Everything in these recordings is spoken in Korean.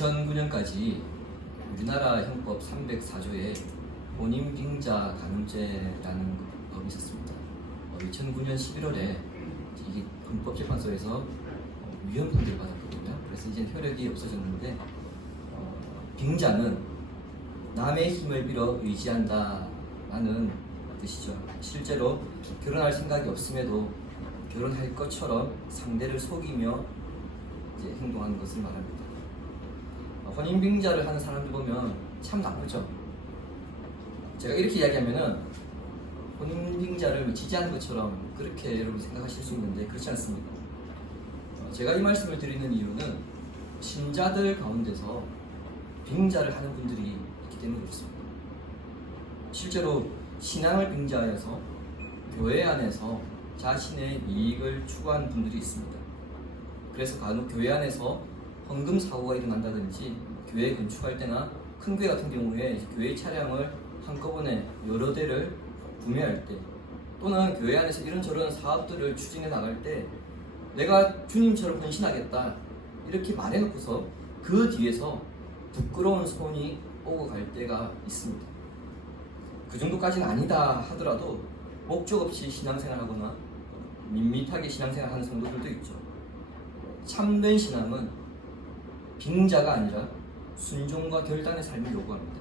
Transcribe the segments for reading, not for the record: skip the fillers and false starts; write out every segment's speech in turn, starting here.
2009년까지 우리나라 형법 304조에 혼인빙자 간음죄라는 법이 있었습니다. 2009년 11월에 이게 헌법재판소에서 위헌 판결을 받았거든요. 그래서 이제 효력이 없어졌는데, 빙자는 남의 힘을 빌어 의지한다라는 뜻이죠. 실제로 결혼할 생각이 없음에도 결혼할 것처럼 상대를 속이며 이제 행동하는 것을 말합니다. 혼인빙자를 하는 사람들 보면 참 나쁘죠. 제가 이렇게 이야기하면은 혼인빙자를 지지하는 것처럼 그렇게 여러분 생각하실 수 있는데 그렇지 않습니다. 제가 이 말씀을 드리는 이유는 신자들 가운데서 빙자를 하는 분들이 있기 때문에 그렇습니다. 실제로 신앙을 빙자하여서 교회 안에서 자신의 이익을 추구하는 분들이 있습니다. 그래서 간혹 교회 안에서 헌금 사고가 일어난다든지 교회 건축할 때나 큰 교회 같은 경우에 교회 차량을 한꺼번에 여러 대를 구매할 때, 또는 교회 안에서 이런저런 사업들을 추진해 나갈 때 내가 주님처럼 헌신하겠다 이렇게 말해놓고서 그 뒤에서 부끄러운 손이 오고 갈 때가 있습니다. 그 정도까지는 아니다 하더라도 목적 없이 신앙생활하거나 밋밋하게 신앙생활하는 성도들도 있죠. 참된 신앙은 빙자가 아니라 순종과 결단의 삶을 요구합니다.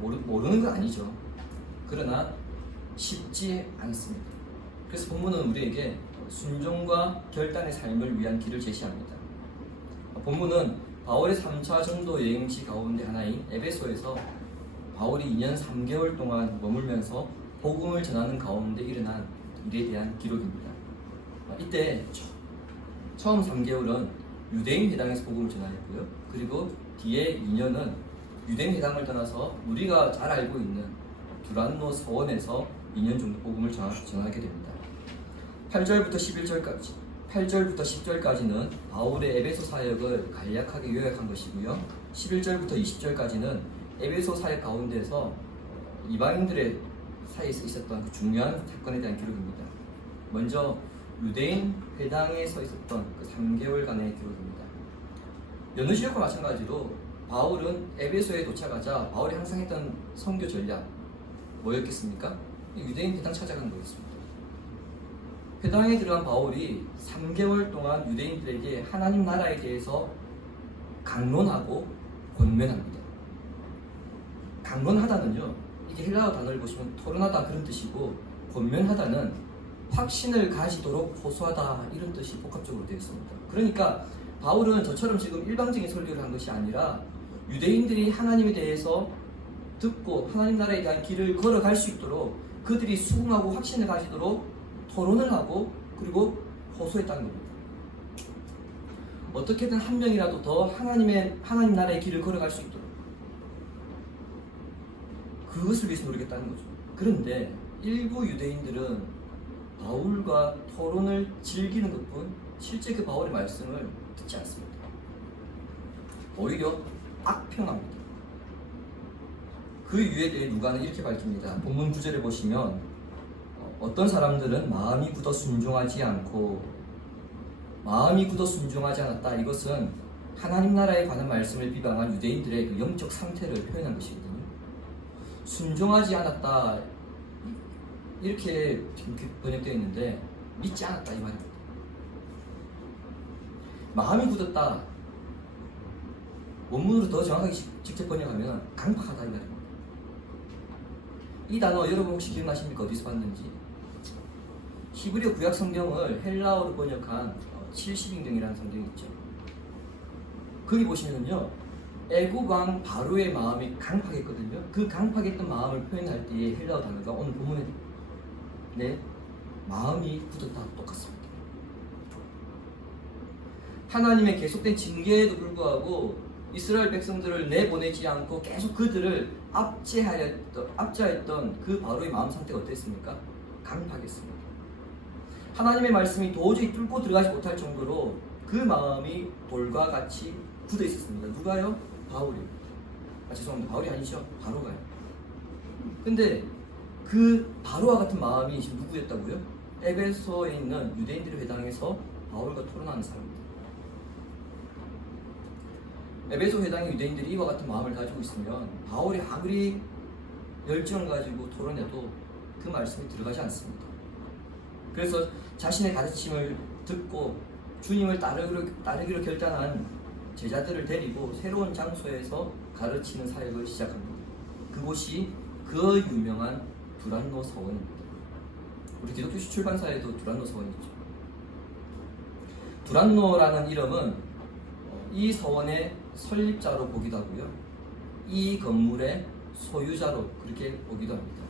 모르는 건 아니죠. 그러나 쉽지 않습니다. 그래서 본문은 우리에게 순종과 결단의 삶을 위한 길을 제시합니다. 본문은 바울의 3차 전도 여행지 가운데 하나인 에베소에서 바울이 2년 3개월 동안 머물면서 복음을 전하는 가운데 일어난 일에 대한 기록입니다. 이때 처음 3개월은 유대인 회당에서 복음을 전하였고요. 그리고 뒤에 2년은 유대인 회당을 떠나서 우리가 잘 알고 있는 두란노 서원에서 2년 정도 복음을 전하게 됩니다. 8절부터 10절까지는 바울의 에베소 사역을 간략하게 요약한 것이고요. 11절부터 20절까지는 에베소 사역 가운데서 이방인들의 사이에서 있었던 그 중요한 사건에 대한 기록입니다. 먼저 유대인 회당에서 있었던 그 3개월간의 기록입니다. 여느 시력과 마찬가지로 바울은 에베소에 도착하자 바울이 항상 했던 선교 전략 뭐였겠습니까? 유대인 회당 찾아가는 거였습니다. 회당에 들어간 바울이 3개월 동안 유대인들에게 하나님 나라에 대해서 강론하고 권면합니다. 강론하다는요, 이게 헬라어 단어를 보시면 토론하다 그런 뜻이고, 권면하다는 확신을 가지도록 호소하다 이런 뜻이 복합적으로 되어 있습니다. 그러니까 바울은 저처럼 지금 일방적인 설교를 한 것이 아니라 유대인들이 하나님에 대해서 듣고 하나님 나라에 대한 길을 걸어갈 수 있도록 그들이 수긍하고 확신을 가지도록 토론을 하고 그리고 호소했다는 겁니다. 어떻게든 한 명이라도 더 하나님 나라의 길을 걸어갈 수 있도록 그것을 위해서 노리겠다는 거죠. 그런데 일부 유대인들은 바울과 토론을 즐기는 것뿐 실제 그 바울의 말씀을 듣지 않습니다. 오히려 악평합니다. 그 이유에 대해 누가는 이렇게 밝힙니다. 본문 9절에 보시면 어떤 사람들은 마음이 굳어 순종하지 않았다. 이것은 하나님 나라에 관한 말씀을 비방한 유대인들의 그 영적 상태를 표현한 것이거든요. 순종하지 않았다 이렇게 번역되어 있는데 믿지 않았다 이 말입니다. 마음이 굳었다, 원문으로 더 정확하게 직접 번역하면 강팍하다 이 말입니다. 이 단어 여러분 혹시 기억나십니까? 어디서 봤는지? 히브리어 구약 성경을 헬라어로 번역한 70인경이라는 성경이 있죠. 거기 보시면요, 애국 왕 바로의 마음이 강팍했거든요. 그 강팍했던 마음을 표현할 때의 헬라어 단어가 오늘 본문에 마음이 굳었다 똑같습니다. 하나님의 계속된 징계에도 불구하고 이스라엘 백성들을 내보내지 않고 계속 그들을 압제하였던 그 바로의 마음 상태가 어땠습니까? 강팍했습니다. 하나님의 말씀이 도저히 뚫고 들어가지 못할 정도로 그 마음이 돌과 같이 굳어 있었습니다. 누가요? 바울이요. 죄송합니다. 바울이 아니죠. 바로가요. 근데 그 바로와 같은 마음이 지금 누구였다고요? 에베소에 있는 유대인들의 회당에서 바울과 토론하는 사람입니다. 에베소 회당의 유대인들이 이와 같은 마음을 가지고 있으면 바울이 아무리 열정을 가지고 토론해도 그 말씀이 들어가지 않습니다. 그래서 자신의 가르침을 듣고 주님을 따르기로 결단한 제자들을 데리고 새로운 장소에서 가르치는 사역을 시작합니다. 그곳이 그 유명한 두란노 서원입니다. 우리 기독교 출판사에도 두란노 서원이 있죠. 두란노라는 이름은 이 서원의 설립자로 보기도 하고요, 이 건물의 소유자로 그렇게 보기도 합니다.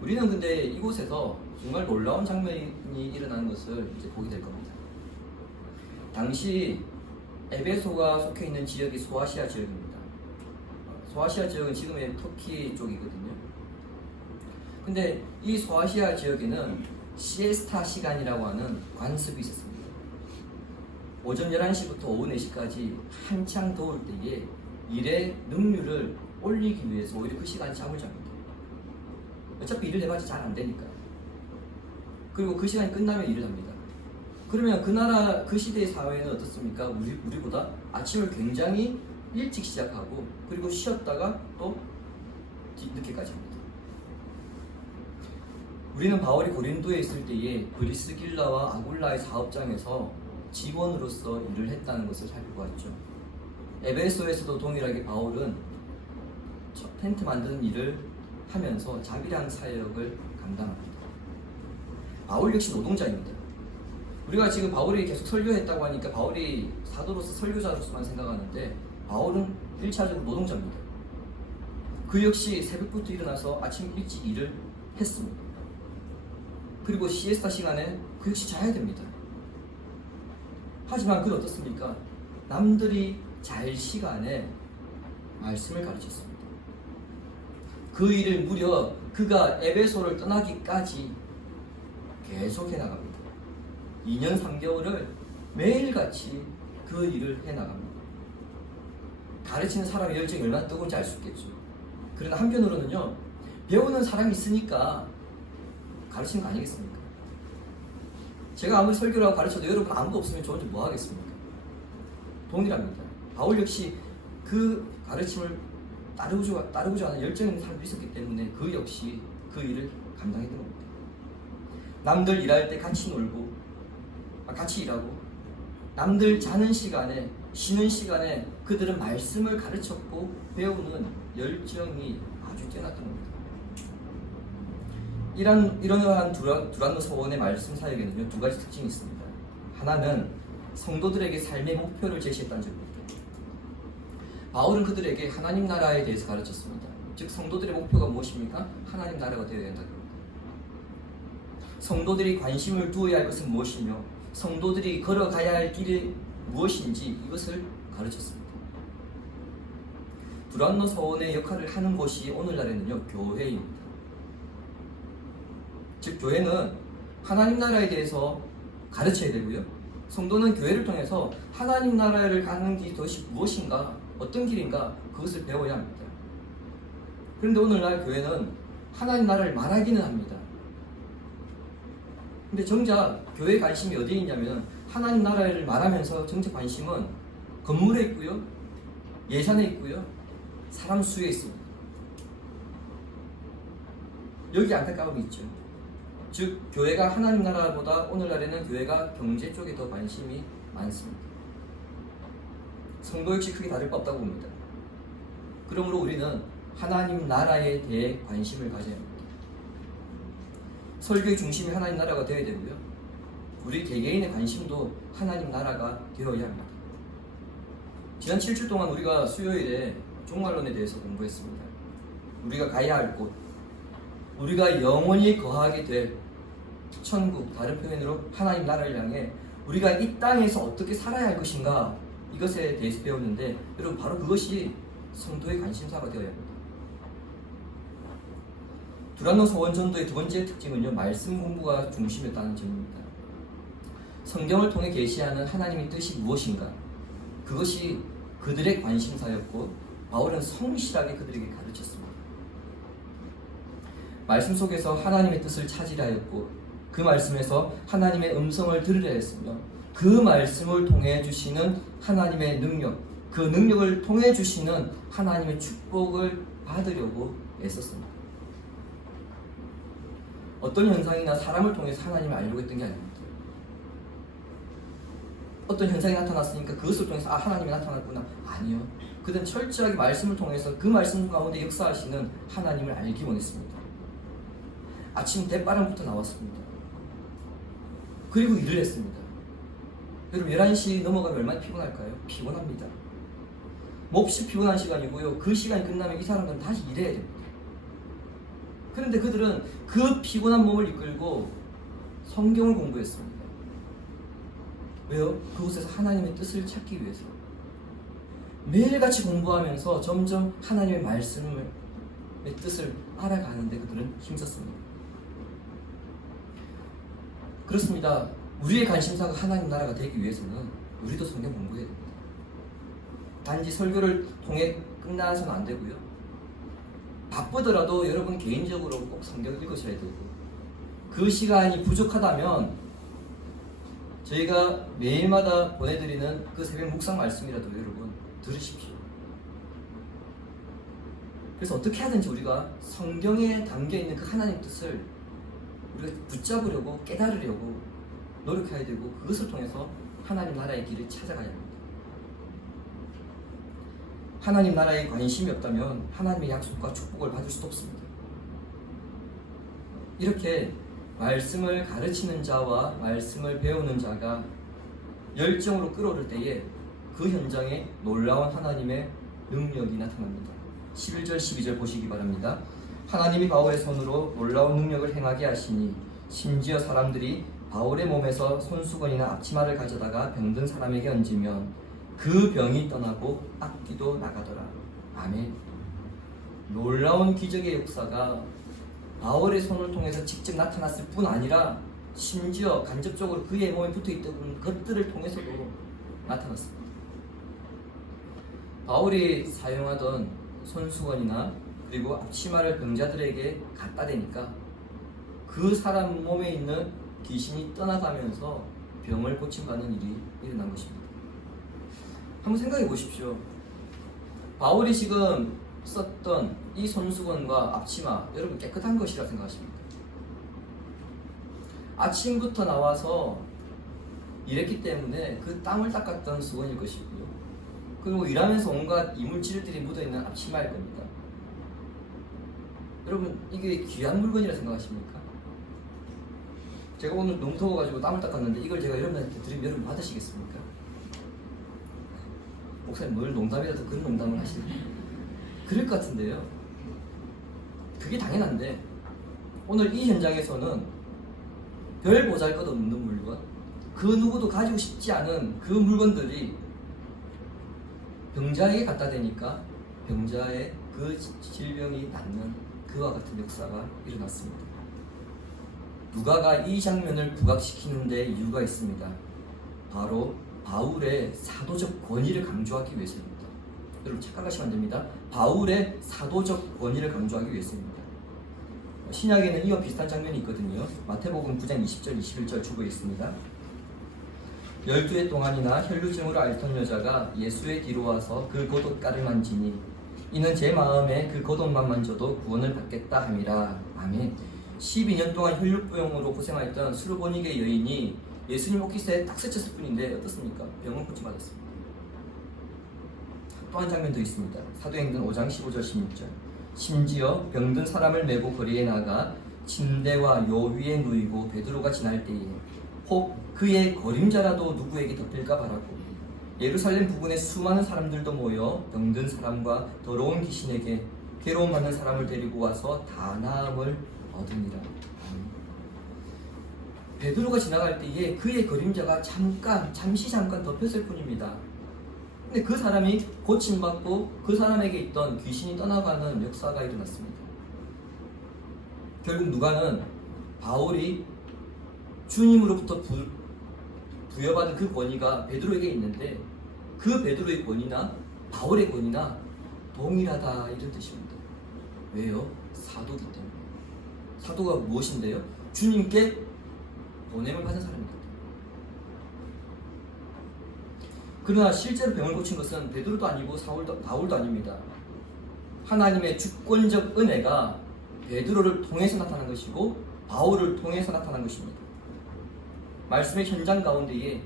우리는 근데 이곳에서 정말 놀라운 장면이 일어나는 것을 이제 보게 될 겁니다. 당시 에베소가 속해 있는 지역이 소아시아 지역입니다. 소아시아 지역은 지금의 터키 쪽이거든요. 근데 이 소아시아 지역에는 시에스타 시간이라고 하는 관습이 있었습니다. 오전 11시부터 오후 4시까지 한창 더울 때에 일의 능률을 올리기 위해서 오히려 그 시간에 잠을 잡니다. 어차피 일을 해봤자 잘 안 되니까. 그리고 그 시간이 끝나면 일을 합니다. 그러면 그 나라, 그 시대의 사회는 어떻습니까? 우리보다 아침을 굉장히 일찍 시작하고 그리고 쉬었다가 또 늦게까지 합니다. 우리는 바울이 고린도에 있을 때에 브리스길라와 아굴라의 사업장에서 직원으로서 일을 했다는 것을 살펴보았죠. 에베소에서도 동일하게 바울은 텐트 만드는 일을 하면서 자비랑 사역을 감당합니다. 바울 역시 노동자입니다. 우리가 지금 바울이 계속 설교했다고 하니까 바울이 사도로서 설교자로서만 생각하는데 바울은 1차적으로 노동자입니다. 그 역시 새벽부터 일어나서 아침 일찍 일을 했습니다. 그리고 시에스타 시간에 그 역시 자야 됩니다. 하지만 그는 어떻습니까? 남들이 잘 시간에 말씀을 가르쳤습니다. 그 일을 무려 그가 에베소를 떠나기까지 계속 해나갑니다. 2년 3개월을 매일같이 그 일을 해나갑니다. 가르치는 사람의 열정이 얼마나 뜨거운지 알 수 있겠죠. 그러나 한편으로는요, 배우는 사람이 있으니까 가르치는 거 아니겠습니까? 제가 아무리 설교를 하고 가르쳐도 여러분 아무도 없으면 저 혼자 뭐 하겠습니까? 동일합니다. 바울 역시 그 가르침을 따르고자 하는 열정 있는 사람이 있었기 때문에 그 역시 그 일을 감당했던 겁니다. 남들 일할 때 같이 놀고 같이 일하고 남들 자는 시간에 쉬는 시간에 그들은 말씀을 가르쳤고 배우는 열정이 아주 뛰어났던 겁니다. 이러한 두란노 서원의 말씀 사역에는 두 가지 특징이 있습니다. 하나는 성도들에게 삶의 목표를 제시했다는 점입니다. 바울은 그들에게 하나님 나라에 대해서 가르쳤습니다. 즉 성도들의 목표가 무엇입니까? 하나님 나라가 되어야 된다는 겁니다. 성도들이 관심을 두어야 할 것은 무엇이며 성도들이 걸어가야 할 길이 무엇인지 이것을 가르쳤습니다. 두란노 서원의 역할을 하는 곳이 오늘날에는요, 교회입니다. 즉 교회는 하나님 나라에 대해서 가르쳐야 되고요, 성도는 교회를 통해서 하나님 나라를 가는 길이 도대체 무엇인가, 어떤 길인가 그것을 배워야 합니다. 그런데 오늘날 교회는 하나님 나라를 말하기는 합니다. 근데 정작 교회 관심이 어디에 있냐면 하나님 나라를 말하면서 정작 관심은 건물에 있고요, 예산에 있고요, 사람 수에 있습니다. 여기 안타까움이 있죠. 즉 교회가 하나님 나라보다 오늘날에는 교회가 경제 쪽에 더 관심이 많습니다. 성도 역시 크게 다를 바 없다고 봅니다. 그러므로 우리는 하나님 나라에 대해 관심을 가져야 합니다. 설교의 중심이 하나님 나라가 되어야 되고요, 우리 개개인의 관심도 하나님 나라가 되어야 합니다. 지난 7주 동안 우리가 수요일에 종말론에 대해서 공부했습니다. 우리가 가야 할 곳, 우리가 영원히 거하게 될 천국, 다른 표현으로 하나님 나라를 향해 우리가 이 땅에서 어떻게 살아야 할 것인가, 이것에 대해서 배웠는데 여러분 바로 그것이 성도의 관심사가 되어야 합니다. 두란노 서원 전도의 두 번째 특징은요, 말씀 공부가 중심이었다는 점입니다. 성경을 통해 계시하는 하나님의 뜻이 무엇인가, 그것이 그들의 관심사였고 바울은 성실하게 그들에게 가르쳤습니다. 말씀 속에서 하나님의 뜻을 찾으려 하였고 그 말씀에서 하나님의 음성을 들으려 했으며 그 말씀을 통해 주시는 하나님의 능력, 그 능력을 통해 주시는 하나님의 축복을 받으려고 애썼습니다. 어떤 현상이나 사람을 통해서 하나님을 알려고 했던 게 아닙니다. 어떤 현상이 나타났으니까 그것을 통해서 하나님이 나타났구나. 아니요. 그들은 철저하게 말씀을 통해서 그 말씀 가운데 역사하시는 하나님을 알기 원했습니다. 아침 대바람부터 나왔습니다. 그리고 일을 했습니다. 여러분 11시 넘어가면 얼마나 피곤할까요? 피곤합니다. 몹시 피곤한 시간이고요. 그 시간이 끝나면 이 사람들은 다시 일해야 됩니다. 그런데 그들은 그 피곤한 몸을 이끌고 성경을 공부했습니다. 왜요? 그곳에서 하나님의 뜻을 찾기 위해서. 매일같이 공부하면서 점점 하나님의 말씀의 뜻을 알아가는데 그들은 힘썼습니다. 그렇습니다. 우리의 관심사가 하나님 나라가 되기 위해서는 우리도 성경 공부해야 됩니다. 단지 설교를 통해 끝나서는 안 되고요. 바쁘더라도 여러분 개인적으로 꼭 성경을 읽으셔야 되고, 그 시간이 부족하다면 저희가 매일마다 보내드리는 그 새벽 묵상 말씀이라도 여러분 들으십시오. 그래서 어떻게 하든지 우리가 성경에 담겨있는 그 하나님의 뜻을 우리가 붙잡으려고, 깨달으려고 노력해야 되고, 그것을 통해서 하나님 나라의 길을 찾아가야 합니다. 하나님 나라에 관심이 없다면 하나님의 약속과 축복을 받을 수도 없습니다. 이렇게 말씀을 가르치는 자와 말씀을 배우는 자가 열정으로 끌어오를 때에 그 현장에 놀라운 하나님의 능력이 나타납니다. 11절 12절 보시기 바랍니다. 하나님이 바울의 손으로 놀라운 능력을 행하게 하시니 심지어 사람들이 바울의 몸에서 손수건이나 앞치마를 가져다가 병든 사람에게 얹으면 그 병이 떠나고 악귀도 나가더라. 아멘. 놀라운 기적의 역사가 바울의 손을 통해서 직접 나타났을 뿐 아니라 심지어 간접적으로 그의 몸에 붙어있던 것들을 통해서도 나타났습니다. 바울이 사용하던 손수건이나 그리고 앞치마를 병자들에게 갖다 대니까 그 사람 몸에 있는 귀신이 떠나가면서 병을 고침받는 일이 일어난 것입니다. 한번 생각해 보십시오. 바울이 지금 썼던 이 손수건과 앞치마, 여러분 깨끗한 것이라 생각하십니까? 아침부터 나와서 일했기 때문에 그 땀을 닦았던 수건일 것이고요. 그리고 일하면서 온갖 이물질들이 묻어있는 앞치마일 겁니다. 여러분 이게 귀한 물건이라 생각하십니까? 제가 오늘 너무 더워가지고 땀을 닦았는데 이걸 제가 여러분한테 드리면 여러분 받으시겠습니까? 목사님 뭘 농담이라도 그런 농담을 하시는 그럴 것 같은데요. 그게 당연한데 오늘 이 현장에서는 별 보잘것없는 물건, 그 누구도 가지고 싶지 않은 그 물건들이 병자에게 갖다 대니까 병자의 그 질병이 낫는 그와 같은 역사가 일어났습니다. 누가가 이 장면을 부각시키는 데 이유가 있습니다. 바로 바울의 사도적 권위를 강조하기 위해서입니다. 여러분 착각하시면 안 됩니다. 바울의 사도적 권위를 강조하기 위해서입니다. 신약에는 이와 비슷한 장면이 있거든요. 마태복음 9장 20절 21절 주보겠습니다. 12해 동안이나 혈루증으로 앓던 여자가 예수의 뒤로 와서 그 겉옷가를 만지니 이는 제 마음에 그 겉옷만 만져도 구원을 받겠다 함이라. 아멘. 12년 동안 혈루병으로 고생하였던 수르보니게 여인이 예수님 옷깃에 딱 스쳤을 뿐인데 어떻습니까? 병을 고침받았습니다. 또 한 장면 더 있습니다. 사도행전 5장 15절 16절. 심지어 병든 사람을 메고 거리에 나가 침대와 요 위에 누이고 베드로가 지날 때에 혹 그의 거림자라도 누구에게 덮일까 바라고 예루살렘 부근에 수많은 사람들도 모여 병든 사람과 더러운 귀신에게 괴로움 받는 사람을 데리고 와서 다 나음을 얻으니라. 베드로가 지나갈 때에 그의 그림자가 잠시 덮였을 뿐입니다. 근데 그 사람이 고침받고 그 사람에게 있던 귀신이 떠나가는 역사가 일어났습니다. 결국 누가는 바울이 주님으로부터 부여받은 그 권위가 베드로에게 있는데 그 베드로의 권위나 바울의 권위나 동일하다 이런 뜻입니다. 왜요? 사도기 때문에. 사도가 무엇인데요? 주님께 보냄을 받은 사람입니다. 그러나 실제로 병을 고친 것은 베드로도 아니고 바울도 아닙니다. 하나님의 주권적 은혜가 베드로를 통해서 나타난 것이고 바울을 통해서 나타난 것입니다. 말씀의 현장 가운데에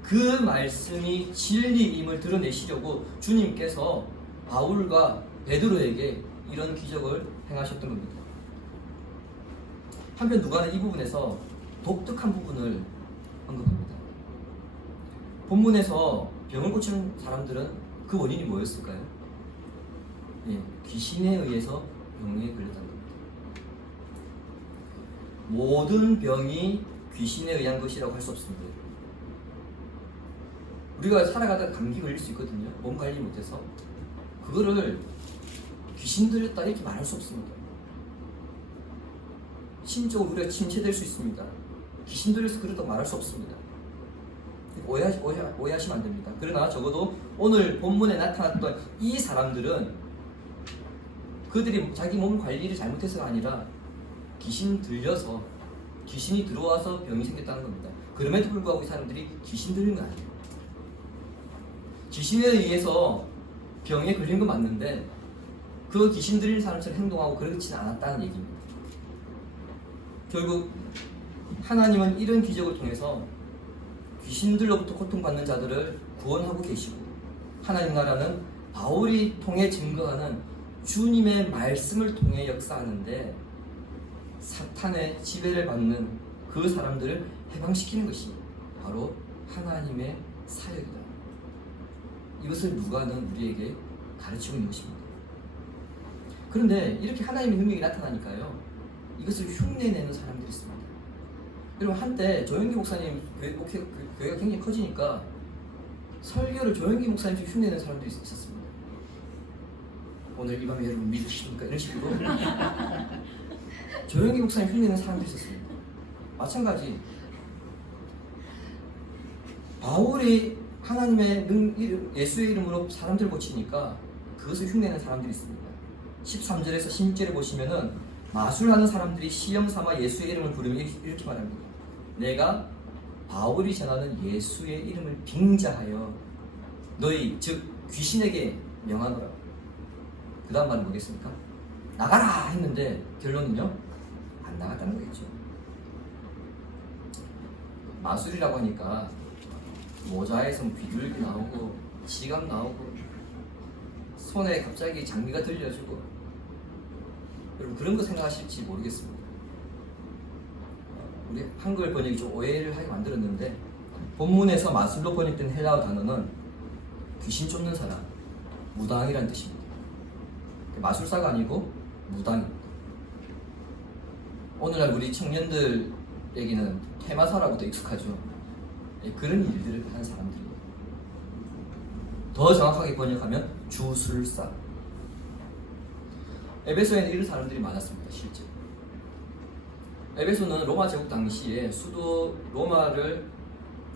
그 말씀이 진리임을 드러내시려고 주님께서 바울과 베드로에게 이런 기적을 행하셨던 겁니다. 한편 누가는 이 부분에서 독특한 부분을 언급합니다. 본문에서 병을 고치는 사람들은 그 원인이 뭐였을까요? 예, 귀신에 의해서 병에 걸렸다는 겁니다. 모든 병이 귀신에 의한 것이라고 할 수 없습니다. 우리가 살아가다가 감기 걸릴 수 있거든요. 몸 관리 못해서. 그거를 귀신 들렸다 이렇게 말할 수 없습니다. 심적으로 우리가 침체될 수 있습니다. 귀신 들려서 그렇다고 말할 수 없습니다. 오해하시면 안 됩니다. 그러나 적어도 오늘 본문에 나타났던 이 사람들은 그들이 자기 몸 관리를 잘못해서가 아니라 귀신 들려서 귀신이 들어와서 병이 생겼다는 겁니다. 그럼에도 불구하고 이 사람들이 귀신 들린 거 아니에요. 귀신에 의해서 병에 걸린 건 맞는데 그 귀신 들린 사람처럼 행동하고 그렇지는 않았다는 얘기입니다. 결국 하나님은 이런 기적을 통해서 귀신들로부터 고통받는 자들을 구원하고 계시고 하나님 나라는 바울이 통해 증거하는 주님의 말씀을 통해 역사하는데 사탄의 지배를 받는 그 사람들을 해방시키는 것이 바로 하나님의 사역이다. 이것을 누가는 우리에게 가르치고 있는 것입니다. 그런데 이렇게 하나님의 능력이 나타나니까요, 이것을 흉내내는 사람들이 있습니다. 여러분, 한때 조영기 목사님 교회가 굉장히 커지니까 설교를 조영기 목사님이 흉내내는 사람들이 있었습니다. 오늘 이 밤에 여러분 믿으십니까? 이런 식으로 조영기 목사님 흉내내는 사람들이 있었습니다. 마찬가지 바울이 하나님의 예수의 이름으로 사람들 고치니까 그것을 흉내내는 사람들이 있습니다. 13절에서 16절에 보시면은 마술하는 사람들이 시험 삼아 예수의 이름을 부르며 이렇게 말합니다. 내가 바울이 전하는 예수의 이름을 빙자하여 너희 즉 귀신에게 명하노라. 그 다음 말은 뭐겠습니까? 나가라 했는데 결론은요, 안 나갔다는 거겠죠. 마술이라고 하니까 모자에서 비둘기 나오고 지갑 나오고 손에 갑자기 장미가 들려주고, 여러분 그런 거 생각하실지 모르겠습니다. 우리 한글 번역이 좀 오해를 하게 만들었는데 본문에서 마술로 번역된 헬라어 단어는 귀신 쫓는 사람, 무당이라는 뜻입니다. 마술사가 아니고 무당입니다. 오늘날 우리 청년들에게는 테마사라고도 익숙하죠. 그런 일들을 하는 사람들이에요. 더 정확하게 번역하면 주술사. 에베소에는 이런 사람들이 많았습니다. 실제 에베소는 로마 제국 당시에 수도 로마를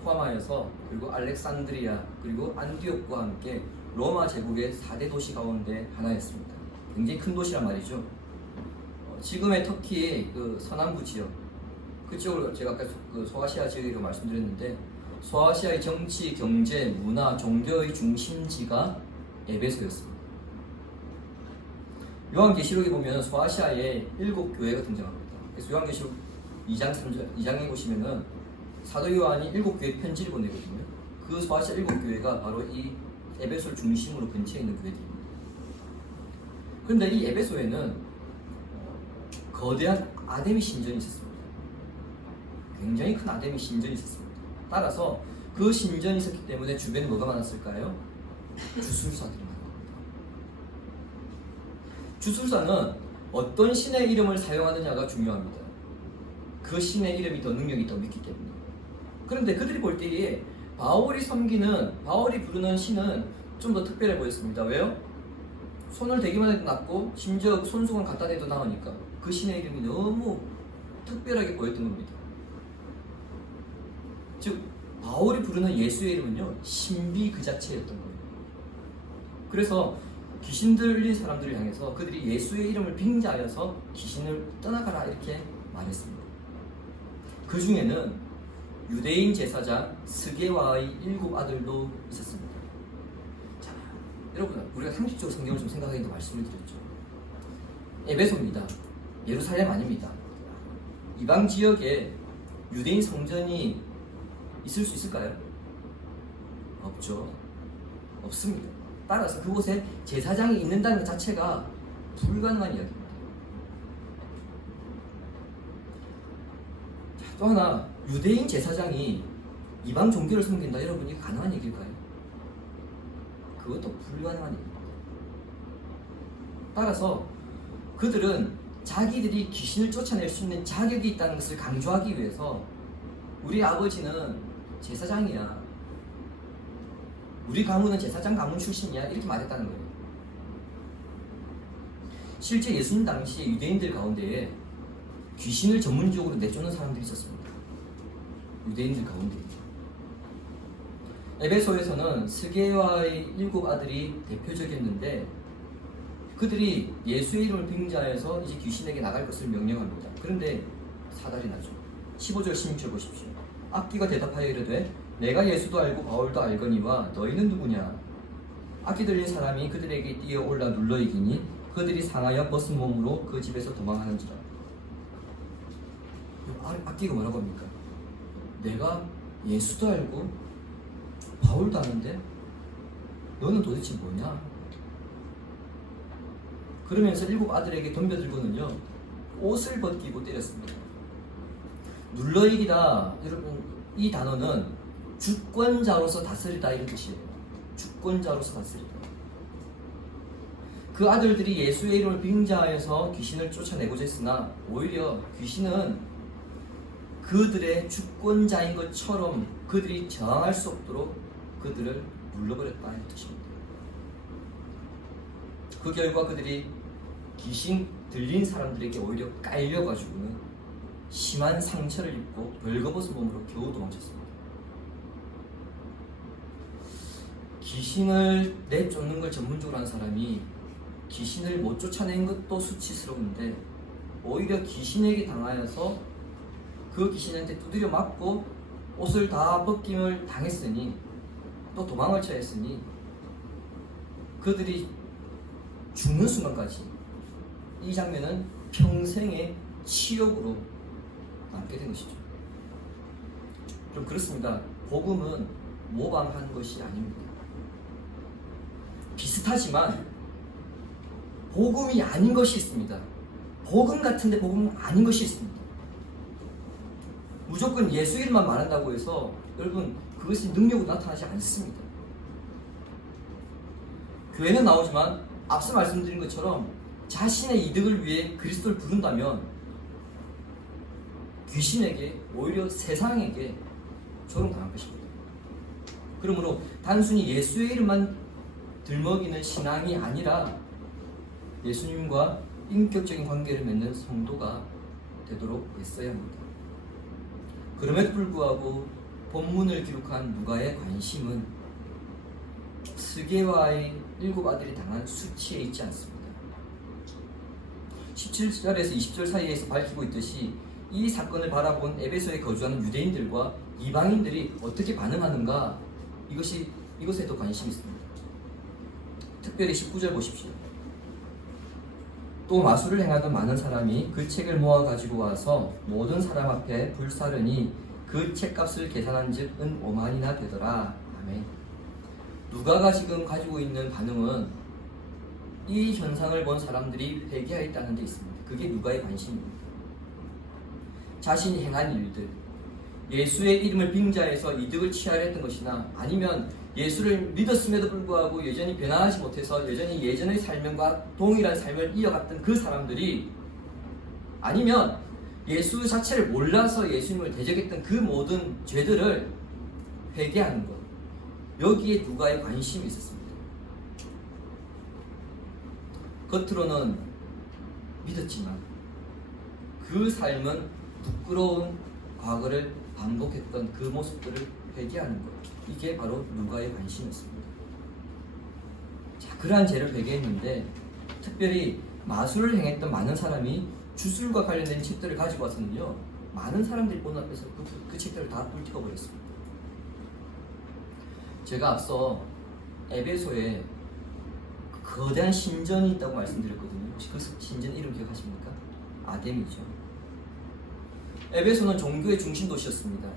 포함하여서 그리고 알렉산드리아 그리고 안디옥과 함께 로마 제국의 4대 도시 가운데 하나였습니다. 굉장히 큰 도시란 말이죠. 지금의 터키의 그 서남부 지역, 그쪽을 제가 아까 그 소아시아 지역이라고 말씀드렸는데, 소아시아의 정치, 경제, 문화, 종교의 중심지가 에베소였습니다. 요한계시록에 보면 소아시아에 7교회가 등장합니다. 그래서 요한계시록 2장 3절, 2장에 보시면은 사도 요한이 7교회 편지를 보내거든요. 그 소아시아 7교회가 바로 이 에베소를 중심으로 근처에 있는 교회들입니다. 그런데 이 에베소에는 거대한 아데미 신전이 있었습니다. 굉장히 큰 아데미 신전이 있었습니다. 따라서 그 신전이 있었기 때문에 주변에 뭐가 많았을까요? 주술사들이 많았습니다. 주술사는 어떤 신의 이름을 사용하느냐가 중요합니다. 그 신의 이름이 더 능력이 더 믿기 때문에. 그런데 그들이 볼 때에 바울이 부르는 신은 좀 더 특별해 보였습니다. 왜요? 손을 대기만 해도 낫고 심지어 손수건 갖다 대도 나으니까 그 신의 이름이 너무 특별하게 보였던 겁니다. 즉 바울이 부르는 예수의 이름은요, 신비 그 자체였던 거예요. 그래서 귀신 들린 사람들을 향해서 그들이 예수의 이름을 빙자하여서 귀신을 떠나가라 이렇게 말했습니다. 그 중에는 유대인 제사장 스게와의 7 아들도 있었습니다. 여러분, 우리가 상식적으로 성경을 좀 생각하기도 말씀을 드렸죠. 에베소입니다. 예루살렘 아닙니다. 이방 지역에 유대인 성전이 있을 수 있을까요? 없죠. 없습니다. 따라서 그곳에 제사장이 있는다는 것 자체가 불가능한 이야기입니다. 자, 또 하나, 유대인 제사장이 이방 종교를 섬긴다. 여러분, 이게 가능한 얘기일까요? 그것도 불가능한 얘기입니다. 따라서 그들은 자기들이 귀신을 쫓아낼 수 있는 자격이 있다는 것을 강조하기 위해서 우리 아버지는 제사장이야, 우리 가문은 제사장 가문 출신이야, 이렇게 말했다는 거예요. 실제 예수님 당시에 유대인들 가운데에 귀신을 전문적으로 내쫓는 사람들이 있었습니다. 유대인들 가운데. 에베소에서는 스게와의 7 아들이 대표적이었는데 그들이 예수의 이름을 빙자해서 이제 귀신에게 나갈 것을 명령합니다. 그런데 사달이 나죠. 15절 16절 보십시오. 악기가 대답하여 이르되 내가 예수도 알고 바울도 알거니와 너희는 누구냐? 악기 들린 사람이 그들에게 뛰어올라 눌러이기니 그들이 상하여 벗은 몸으로 그 집에서 도망하는지라. 악기가 뭐라고 합니까? 내가 예수도 알고 바울도 아는데 너는 도대체 뭐냐? 그러면서 7 아들에게 덤벼들고는요, 옷을 벗기고 때렸습니다. 눌러이기다, 여러분, 이 단어는 주권자로서 다스리다 이런 뜻이에요. 주권자로서 다스리다. 그 아들들이 예수의 이름을 빙자하여서 귀신을 쫓아내고자 했으나 오히려 귀신은 그들의 주권자인 것처럼 그들이 저항할 수 없도록 그들을 눌러버렸다 이 뜻입니다. 그 결과 그들이 귀신 들린 사람들에게 오히려 깔려가지고는 심한 상처를 입고 벌거벗은 몸으로 겨우 도망쳤습니다. 귀신을 내쫓는 걸 전문적으로 하는 사람이 귀신을 못 쫓아낸 것도 수치스러운데 오히려 귀신에게 당하여서 그 귀신한테 두드려 맞고 옷을 다 벗김을 당했으니 또 도망을 쳐야 했으니 그들이 죽는 순간까지 이 장면은 평생의 치욕으로 남게 된 것이죠. 좀 그렇습니다. 복음은 모방한 것이 아닙니다. 비슷하지만 복음이 아닌 것이 있습니다. 복음 같은데 복음은 아닌 것이 있습니다. 무조건 예수 이름만 말한다고 해서 여러분 그것이 능력으로 나타나지 않습니다. 교회는 나오지만 앞서 말씀드린 것처럼 자신의 이득을 위해 그리스도를 부른다면 귀신에게 오히려 세상에게 조롱당할 것입니다. 그러므로 단순히 예수의 이름만 들먹이는 신앙이 아니라 예수님과 인격적인 관계를 맺는 성도가 되도록 했어야 합니다. 그럼에도 불구하고 본문을 기록한 누가의 관심은 스게와의 7 아들이 당한 수치에 있지 않습니다. 17절에서 20절 사이에서 밝히고 있듯이 이 사건을 바라본 에베소에 거주하는 유대인들과 이방인들이 어떻게 반응하는가, 이것에도 관심이 있습니다. 특별히 19절 보십시오. 또 마술을 행하던 많은 사람이 그 책을 모아 가지고 와서 모든 사람 앞에 불사르니 그 책값을 계산한 즉 은 5만이나 되더라. 아멘. 누가가 지금 가지고 있는 반응은 이 현상을 본 사람들이 회개하였다는 데 있습니다. 그게 누가의 관심입니다. 자신이 행한 일들, 예수의 이름을 빙자해서 이득을 취하려 했던 것이나 아니면 예수를 믿었음에도 불구하고 여전히 변화하지 못해서 여전히 예전의 삶과 동일한 삶을 이어갔던 그 사람들이, 아니면 예수 자체를 몰라서 예수님을 대적했던 그 모든 죄들을 회개하는 것, 여기에 누가의 관심이 있었습니다. 겉으로는 믿었지만 그 삶은 부끄러운 과거를 반복했던 그 모습들을 회개하는 것, 이게 바로 누가의 관심이었습니다. 자, 그러한 죄를 회개했는데 특별히 마술을 행했던 많은 사람이 주술과 관련된 책들을 가지고 와서는요, 많은 사람들이 보는 앞에서 그 책들을 다 뿔튀어버렸습니다. 제가 앞서 에베소에 거대한 신전이 있다고 말씀드렸거든요. 혹시 그 신전 이름 기억하십니까? 아뎀이죠. 에베소는 종교의 중심 도시였습니다.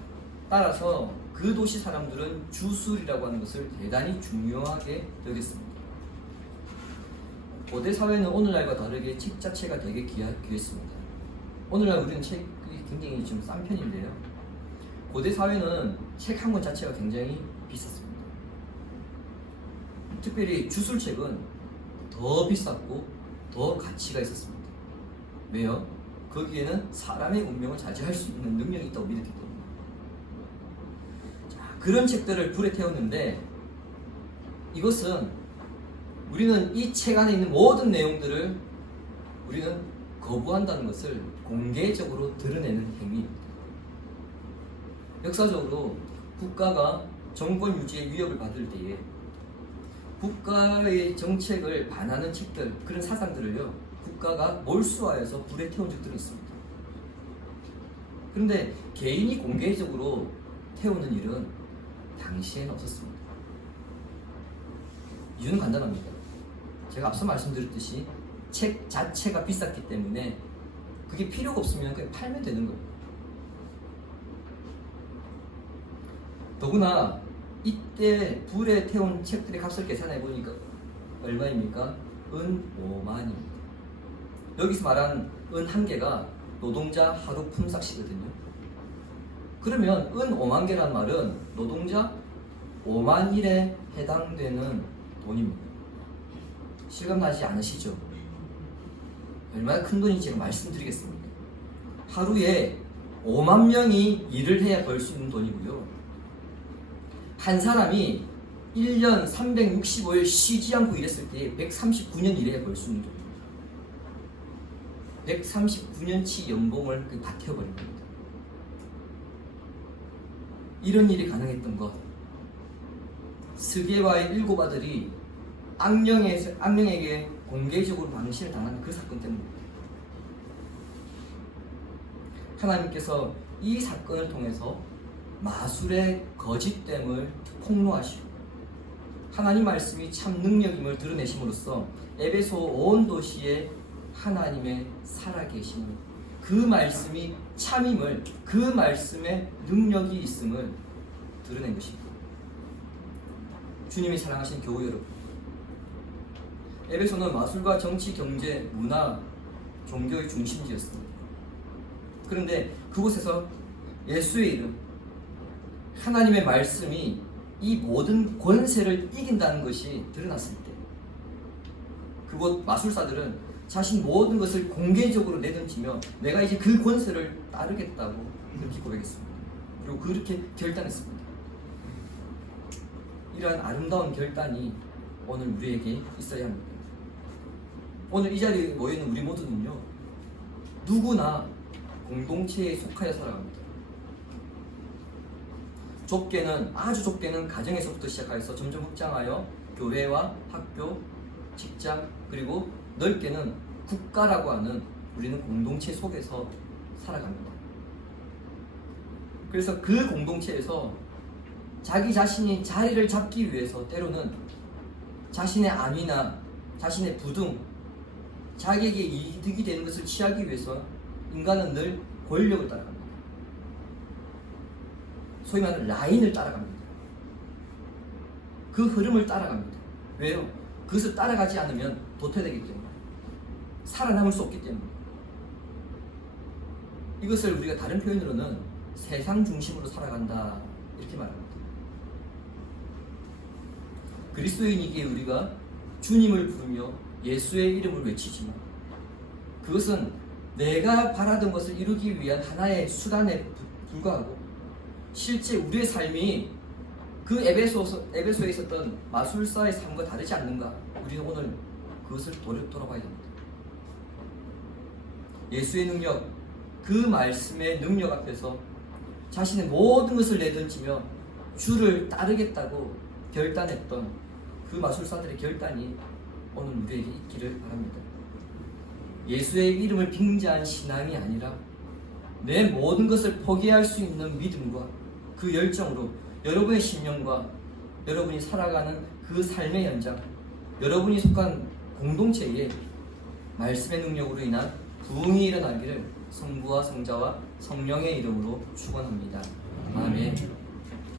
따라서 그 도시 사람들은 주술이라고 하는 것을 대단히 중요하게 여겼습니다. 고대 사회는 오늘날과 다르게 책 자체가 되게 귀했습니다. 오늘날 우리는 책이 굉장히 좀 싼 편인데요. 고대 사회는 책 한 권 자체가 굉장히 비쌌습니다. 특별히 주술책은 더 비쌌고 더 가치가 있었습니다. 왜요? 거기에는 사람의 운명을 좌지할 수 있는 능력이 있다고 믿었기 때문에. 자, 그런 책들을 불에 태웠는데 이것은 우리는 이 책 안에 있는 모든 내용들을 우리는 거부한다는 것을 공개적으로 드러내는 행위입니다. 역사적으로 국가가 정권 유지의 위협을 받을 때에 국가의 정책을 반하는 책들, 그런 사상들을요, 국가가 몰수하여서 불에 태운 적들이 있습니다. 그런데 개인이 공개적으로 태우는 일은 당시에는 없었습니다. 이유는 간단합니다. 제가 앞서 말씀드렸듯이 책 자체가 비쌌기 때문에 그게 필요가 없으면 그냥 팔면 되는 거예요. 더구나 이때 불에 태운 책들의 값을 계산해 보니까 얼마입니까? 은 5만입니다. 여기서 말한 은 한 개가 노동자 하루 품삯이거든요. 그러면 은 5만 개란 말은 노동자 5만 일에 해당되는 돈입니다. 실감나지 않으시죠? 얼마나 큰 돈인지 제가 말씀드리겠습니다. 하루에 5만 명이 일을 해야 벌 수 있는 돈이고요. 한 사람이 1년 365일 쉬지 않고 일했을 때 139년 일해야 벌 수 있는 돈입니다. 139년치 연봉을 다 태워버린 겁니다. 이런 일이 가능했던 것, 스게와의 7 아들이 악령에게 공개적으로 망신을 당한 그 사건 때문입니다. 하나님께서 이 사건을 통해서 마술의 거짓됨을 폭로하시고 하나님 말씀이 참 능력임을 드러내심으로써 에베소 온 도시에 하나님의 살아계심을, 그 말씀이 참임을, 그 말씀에 능력이 있음을 드러낸 것입니다. 주님이 사랑하신 교우 여러분, 에베소는 마술과 정치, 경제, 문화, 종교의 중심지였습니다. 그런데 그곳에서 예수의 이름, 하나님의 말씀이 이 모든 권세를 이긴다는 것이 드러났을 때 그곳 마술사들은 자신 모든 것을 공개적으로 내던지며 내가 이제 그 권세를 따르겠다고 그렇게 고백했습니다. 그리고 그렇게 결단했습니다. 이러한 아름다운 결단이 오늘 우리에게 있어야 합니다. 오늘 이 자리에 모여있는 우리 모두는요, 누구나 공동체에 속하여 살아갑니다. 아주 좁게는 가정에서부터 시작해서 점점 확장하여 교회와 학교, 직장, 그리고 넓게는 국가라고 하는 우리는 공동체 속에서 살아갑니다. 그래서 그 공동체에서 자기 자신이 자리를 잡기 위해서 때로는 자신의 안위나 자신의 부등, 자기에게 이득이 되는 것을 취하기 위해서 인간은 늘 권력을 따라갑니다. 소위 말하는 라인을 따라갑니다. 그 흐름을 따라갑니다. 왜요? 그것을 따라가지 않으면 도태되기 때문에, 살아남을 수 없기 때문에. 이것을 우리가 다른 표현으로는 세상 중심으로 살아간다 이렇게 말합니다. 그리스도인이기에 우리가 주님을 부르며 예수의 이름을 외치지만 그것은 내가 바라던 것을 이루기 위한 하나의 수단에 불과하고 실제 우리의 삶이 그 에베소에 있었던 마술사의 삶과 다르지 않는가? 우리는 오늘 그것을 돌아봐야 됩니다. 예수의 능력, 그 말씀의 능력 앞에서 자신의 모든 것을 내던지며 주를 따르겠다고 결단했던 그 마술사들의 결단이 오늘 우리에게 있기를 바랍니다. 예수의 이름을 빙자한 신앙이 아니라 내 모든 것을 포기할 수 있는 믿음과 그 열정으로 여러분의 신념과 여러분이 살아가는 그 삶의 현장, 여러분이 속한 공동체에 말씀의 능력으로 인한 부흥이 일어나기를 성부와 성자와 성령의 이름으로 축원합니다. 아멘.